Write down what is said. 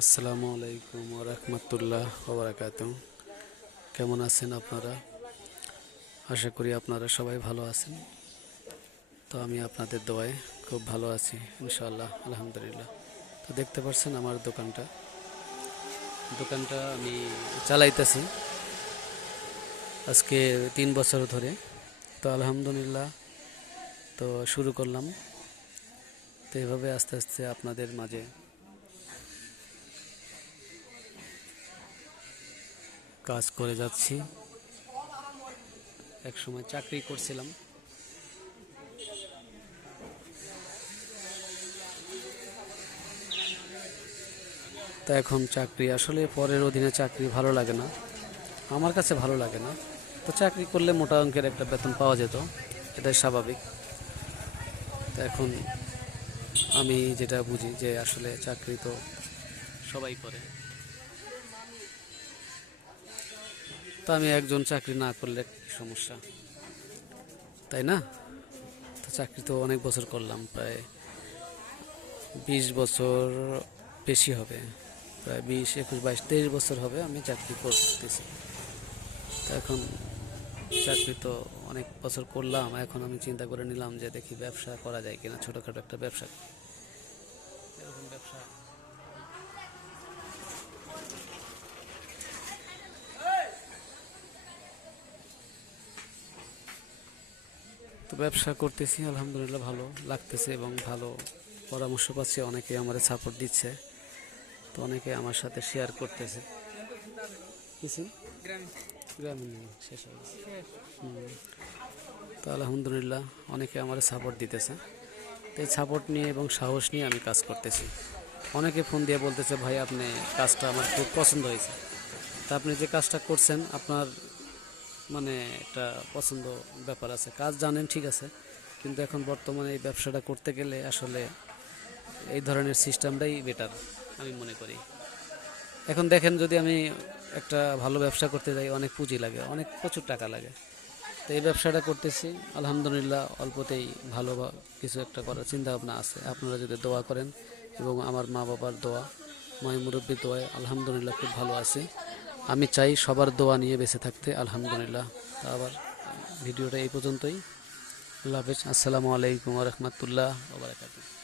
আসসালামু আলাইকুম ওয়া রাহমাতুল্লাহ ওয়া বারাকাতুহু। কেমন আছেন আপনারা? আশা করি আপনারা সবাই ভালো আছেন। তো আমি আপনাদের দোয়ায় খুব ভালো আছি ইনশাআল্লাহ, আলহামদুলিল্লাহ। তো দেখতে পাচ্ছেন আমার দোকানটা আমি চালাইতেছি আজকে 3 বছর ধরে। তো আলহামদুলিল্লাহ, তো শুরু করলাম। তো এভাবে আস্তে আস্তে আপনাদের মাঝে কাজ করে যাচ্ছি। এক সময় চাকরি করছিলাম, তা এখন চাকরি আসলে পরের অধীনে চাকরি ভালো লাগে না, আমার কাছে ভালো লাগে না। তো চাকরি করলে মোটা অঙ্কের একটা বেতন পাওয়া যেত, এটাই স্বাভাবিক। তো এখন আমি যেটা বুঝি যে আসলে চাকরি তো সবাই করে, তো আমি একজন চাকরি না করলে কি সমস্যা, তাই না? তো চাকরি তো অনেক বছর করলাম, প্রায় 20 বছর, বেশি হবে, প্রায় 20, 21, 22, 23 বছর হবে আমি চাকরি করতেছি। তো এখন চাকরি তো অনেক বছর করলাম, এখন আমি চিন্তা করে নিলাম যে দেখি ব্যবসা করা যায় কিনা, ছোটোখাটো একটা ব্যবসা, এরকম ব্যবসা। তো ব্যবসা করতেছি, আলহামদুলিল্লাহ ভালো লাগতেছে এবং ভালো পরামর্শ পাচ্ছি, অনেকে আমার সাপোর্ট দিচ্ছে, তো অনেকে আমার সাথে শেয়ার করতেছে। কিছু গ্রামীণ শেষ হয়ে গেছে। তো আলহামদুলিল্লাহ অনেকে আমার সাপোর্ট দিতেছে। তো এই সাপোর্ট নিয়ে এবং সাহস নিয়ে আমি কাজ করতেছি। অনেকে ফোন দিয়ে বলতেছে, ভাই আপনি কাজটা আমার খুব পছন্দ হয়েছে। তা আপনি যে কাজটা করছেন আপনার মানে একটা পছন্দ ব্যাপার আছে, কাজ জানেন ঠিক আছে, কিন্তু এখন বর্তমানে এই ব্যবসাটা করতে গেলে আসলে এই ধরনের সিস্টেমটাই বেটার আমি মনে করি। এখন দেখেন, যদি আমি একটা ভালো ব্যবসা করতে যাই অনেক পুঁজি লাগে, অনেক প্রচুর টাকা লাগে। তো এই ব্যবসাটা করতেছি আলহামদুলিল্লাহ, অল্পতেই ভালো কিছু একটা করার চিন্তা ভাবনা আছে। আপনারা যদি দোয়া করেন এবং আমার মা বাবার দোয়া, মায়ের মুরব্বীর দোয়ায় আলহামদুলিল্লাহ খুব ভালো আছি। আমি চাই সবার দোয়া নিয়ে বেঁচে থাকতে, আলহামদুলিল্লাহ। তা আবার ভিডিওটা এই পর্যন্তই। আল্লাহ হাফেজ, আসসালামু আলাইকুম ওয়া রাহমাতুল্লাহ ওয়া বারাকাতুহু।